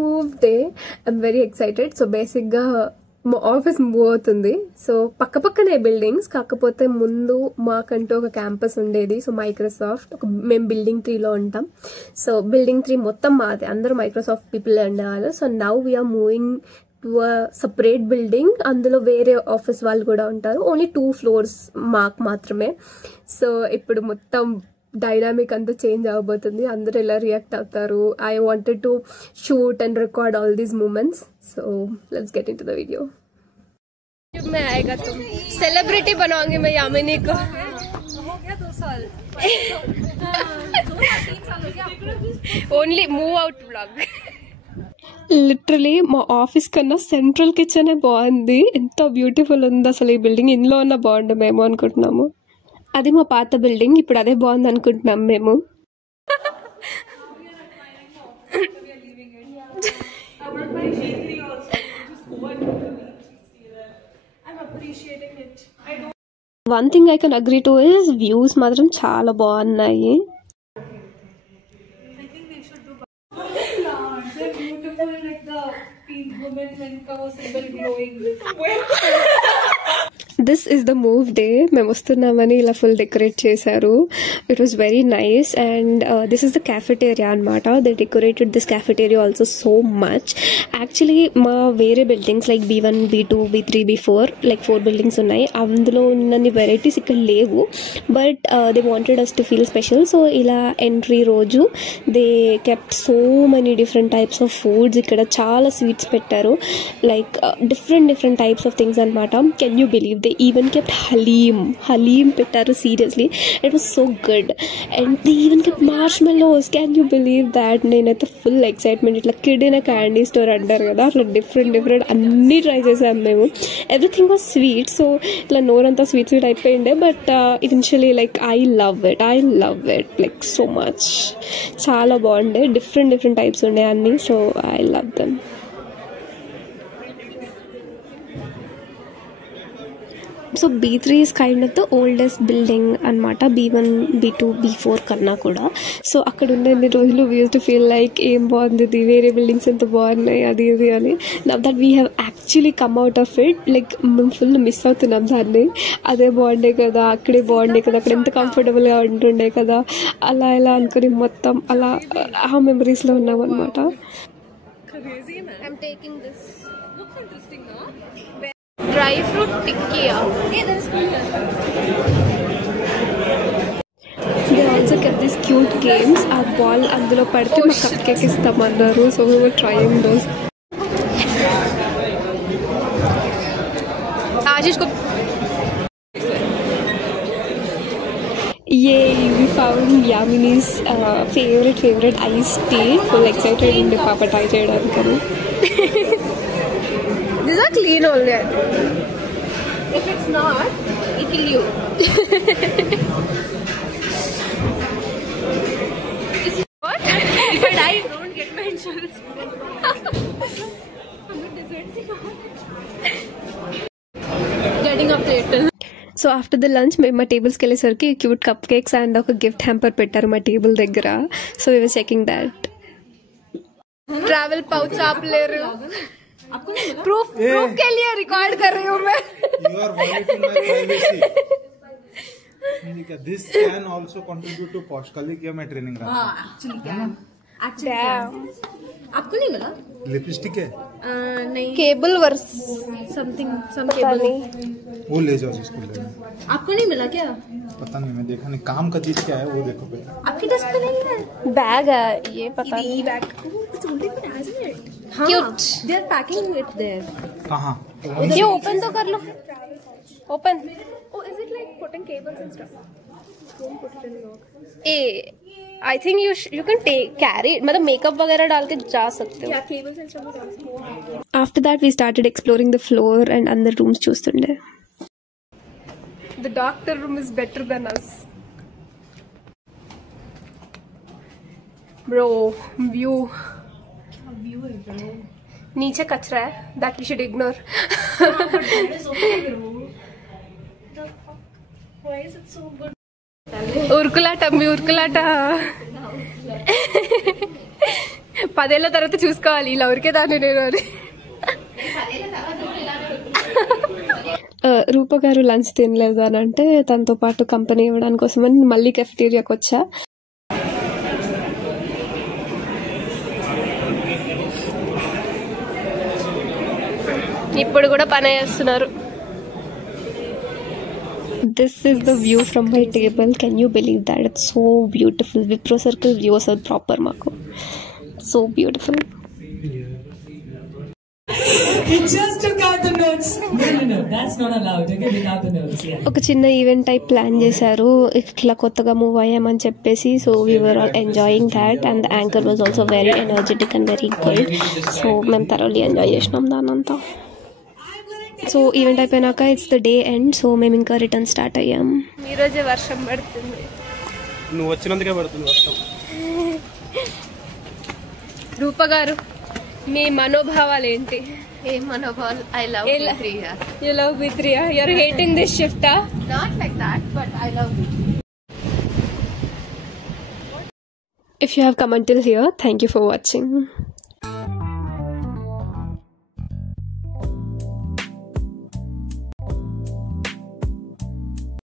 Move day I'm very excited. So basic గా మా office move అవుతుంది. సో పక్కనే బిల్డింగ్స్, కాకపోతే ముందు మాకంటూ ఒక క్యాంపస్ ఉండేది. సో మైక్రోసాఫ్ట్ మేము బిల్డింగ్ 3లో ఉంటాం. సో బిల్డింగ్ 3 మొత్తం మాదే, అందరూ మైక్రోసాఫ్ట్ పీపుల్ ఉండేవాళ్ళు. So now we're moving to a separate building. అందులో వేరే ఆఫీస్ వాళ్ళు కూడా ఉంటారు. ఓన్లీ 2 floors మాకు మాత్రమే. సో ఇప్పుడు మొత్తం డైనామిక్ అంతా చేంజ్ అవబోతుంది. అందరూ ఎలా రియాక్ట్ అవుతారు. I wanted to shoot and record all these moments. So let's get into the video. मैं आएगा तुम सेलिब्रिटी बनाऊंगी मैं यामिनी को. हो गया 2 साल. 2 3 साल हो गया. Only move out vlog. Literally మా ఆఫీస్ కన్నా సెంట్రల్ కిచెన్ బాగుంది. ఎంత బ్యూటిఫుల్ ఉంది అసలు ఈ బిల్డింగ్. ఇందులో ఉన్న బాగుండు మేము అనుకుంటున్నాము. అది మా పాత బిల్డింగ్, ఇప్పుడు అదే బాగుంది అనుకుంటున్నాం మేము. One thing I can agree to his views మాత్రం చాలా బాగున్నాయి. This is the move day. మేము వస్తున్నామని ఇలా ఫుల్ డెకరేట్ చేశారు. It was very nice. And this is the cafeteria అనమాట. They decorated this cafeteria also so much. Actually మా వేరే buildings like B1, B2, B3, B4 like 4 బిల్డింగ్స్ ఉన్నాయి. అందులో ఉన్నన్ని వెరైటీస్ ఇక్కడ లేవు. But they wanted us to feel special. So ఇలా entry రోజు they kept so many different types of foods. ఇక్కడ చాలా స్వీట్స్ పెట్టారు, like different types of things అనమాట. Can you believe they even kept halim pettaru. Seriously, it was so good. And they even kept marshmallows. Can you believe that? Nenaithe full excitement. Itla kid in a candy store antaru kada, atla different anni try chesam memu. Everything was sweet, so itla noranta sweet ayipinde. But eventually like I love it like so much. Chaala bagunde, different types unde anni. So I love them. So B3 is kind of the oldest building అనమాట. B1, B2, B4 కన్నా కూడా. సో అక్కడ ఉన్న రోజులు we used to feel like ఏం బాగుంది ఇది, వేరే బిల్డింగ్స్ ఎంత బాగున్నాయి అది ఇది అని. Now that we have actually come out of it, like మేము ఫుల్ మిస్ అవుతున్నాం దాన్ని. అదే బాగుండే కదా, అక్కడే బాగుండే కదా, అక్కడ ఎంత కంఫర్టబుల్గా ఉంటుండే కదా, అలా ఇలా అనుకుని మొత్తం అలా ఆ మెమరీస్లో ఉన్నాం అనమాట. Dry fruit tikkiya. They also kept this cute games. ఆ బాల్ అందులో పడితే మాకు కప్ కేక్ ఇస్తామన్నారు. So we were trying those. Ashish को Yay, we found Yamini's favorite iced tea. Full excited in the papa try cheyadaniki. These are clean only. If it's not, it will you. What? If I die, don't get my insurance. Getting up late. So after the lunch మేము మా టేబుల్స్కి వెళ్ళేసరికి cute cup cakes and ఒక gift hamper పెట్టారు మా టేబుల్ దగ్గర. So we were checking that. Travel pouch आप ले रहे हो? प्रूफ के लिए रिकॉर्ड कर रही हूँ मैं. You are violating my privacy. This can also contribute to posh. कल ही किया मैं ट्रेनिंग रहा. हाँ, actually आपको नहीं मिला? लिपस्टिक है? नहीं. केबल वर्स समथिंग सम केबल नहीं. वो ले जाओ जिसको लेना. आपको नहीं मिला क्या? पता नहीं, मैं देखा नहीं. काम का चीज क्या है वो देखो पहले. आपके डेस्क पे नहीं है? बैग है ये, पता नहीं. Bag cute. They are packing it there. कहाँ? ये ओपन तो कर लो. Open. Oh, is it like putting cables and stuff? Don't put it in lock. I think you can carry it. मतलब मेकअप वगैरह डाल के जा सकते हो. Yeah, cables and stuff डाल सकते हो. After that we started exploring the floor and other rooms చూస్తుండే. The doctor room is better than us. Bro, view है bro. नीचे कचरा है, that we should ignore. Why is it so good? उर्कुलाटा. 10 ఏళ్ల తర్వాత చూసుకోవాలి ఇలా ఊరికే దాన్ని నేను అని. రూప గారు లంచ్ తినలేదు అని అంటే తనతో పాటు కంపెనీ ఇవ్వడానికి కోసమని మళ్ళీ కెఫెటేరియాకి వచ్చా. ఇప్పుడు కూడా పని చేస్తున్నారు. This is the view from my table. Can you believe that? It's so beautiful. Wipro Circle views are proper Mako. So beautiful. It just took out the notes. No. That's not allowed. Okay, without the notes. Yeah. ఒక చిన్న event type plan చేశారు ఇట్లా కొత్తగా మూవ్ అయ్యామని చెప్పేసి. So we were all enjoying that and the anchor was also very energetic and very good. So మేము thoroughly enjoy చేసినాం దానంతా. సో ఈవెంట్ అయిపోయినాక it's the day end. So మేము ఇంకా రిటర్న్ స్టార్ట్ అయ్యాం. ఈరోజే వర్షం పడుతుంది. నువ్వు వచ్చినందుకే పడుతుంది వర్షం. రూప గారు మీ మనోభావాలు ఏంటి? Hey Manobal, I love B3. You love B3? You're hating this shift, huh? Not like that, but I love B3. If you have come until here, thank you for watching.